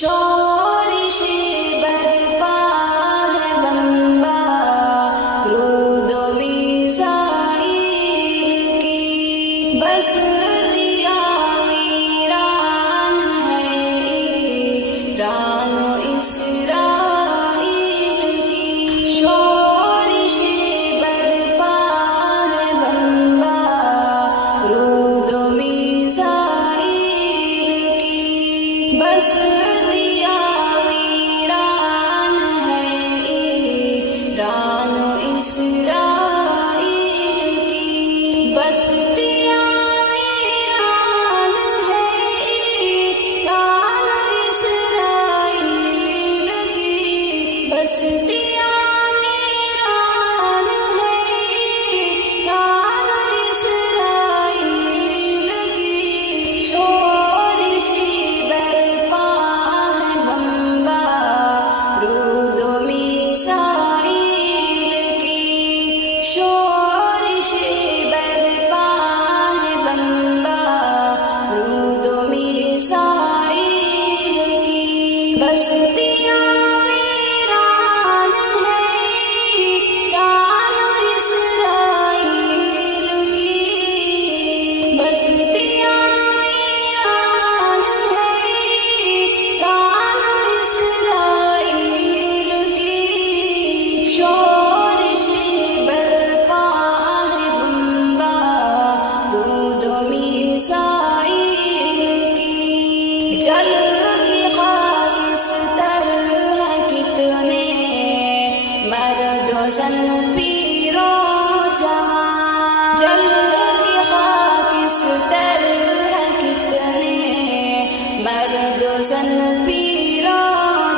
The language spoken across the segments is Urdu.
شورش برپا ہے بمبا رود و میزائل کی، بستیاں ویران ہے ایران و اسرائیل کی۔ شورش برپا ہے بمبا رود و میزائل کی، بستیاں ویران ہے ایران و اسرائیل کی۔ بستیاں ویران ہے ایران و اسرائیل کی، بستیاں ویران ہے ایران و اسرائیل کی۔ شورش برپا ہے بمبا رود و میزائل کی، شورش برپا ہے بمبا رود و میزائل کی۔ بستیاں ویران ہے ایران و اسرائیل کی، بستیاں ویران ہے ایران و اسرائیل کی۔ شورش برپا ہے بمبا رود و میزائل کی، جل کی خاکستر ہے کتنے مرد و زن پیر و جوان، جل کی خاکستر ہے کتنے مرد و زن پیر و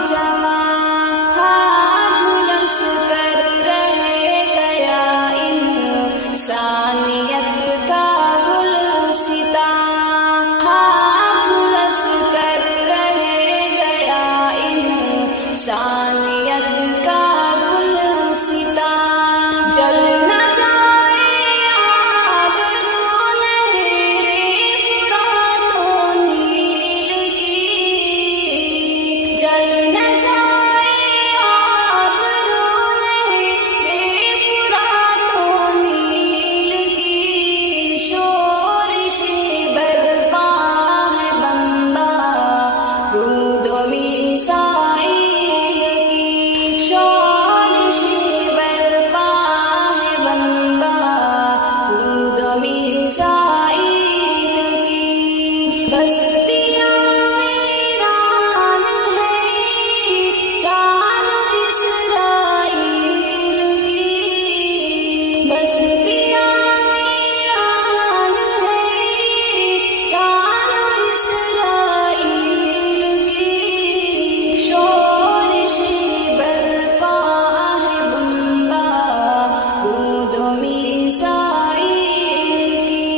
جوان، ہاں جھلس کر رہ گیا انسانیت کا گلستان، ہاں جھلس کر رہ گیا انسانیت کا گلستان۔ جل نہ جائے آبرو نہر فرات و نیل کی، جل نہ جائے آبرو نہر فرات و نیل کی۔ شورش برپا ہے بمبا رود و میزائل کی، شورش برپا ہے بمبا رود و میزائل کی۔ بستیاں ویران ہے ایران و اسرائیل کی، بستیاں ویران ہے ایران و اسرائیل کی۔ شورش برپا ہے بمبا رود و میزائل کی،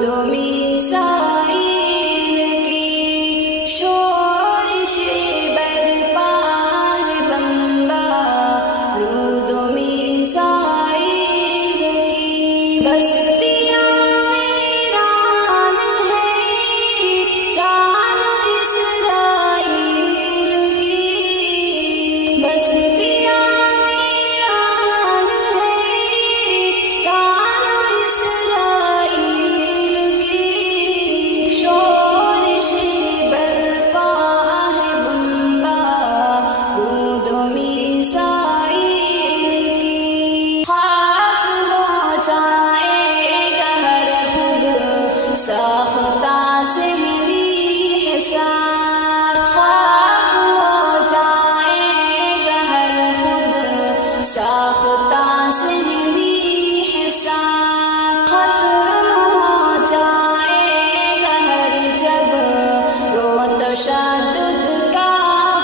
درود و میسائیل کی شورش برپا ہے بمبا درود و میسائیل کی بستیاں ویران ہے ران اسرائیل کی بستیاں ویران ہے ران اسرائیل کی شورش برپا ہے بمبا درود و میسائیل کی خاک ہو جائے گا ہر خود ساختہ صحنی حساب خاک ہو جائے گا ہر خود ساختہ صحنی حساب ختم ہو جائے گا ہر جب رو تشدد کا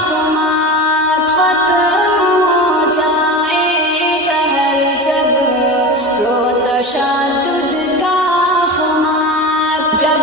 خمار ختم ہو جائے گا ہر جب رو تشدد کا خمار جب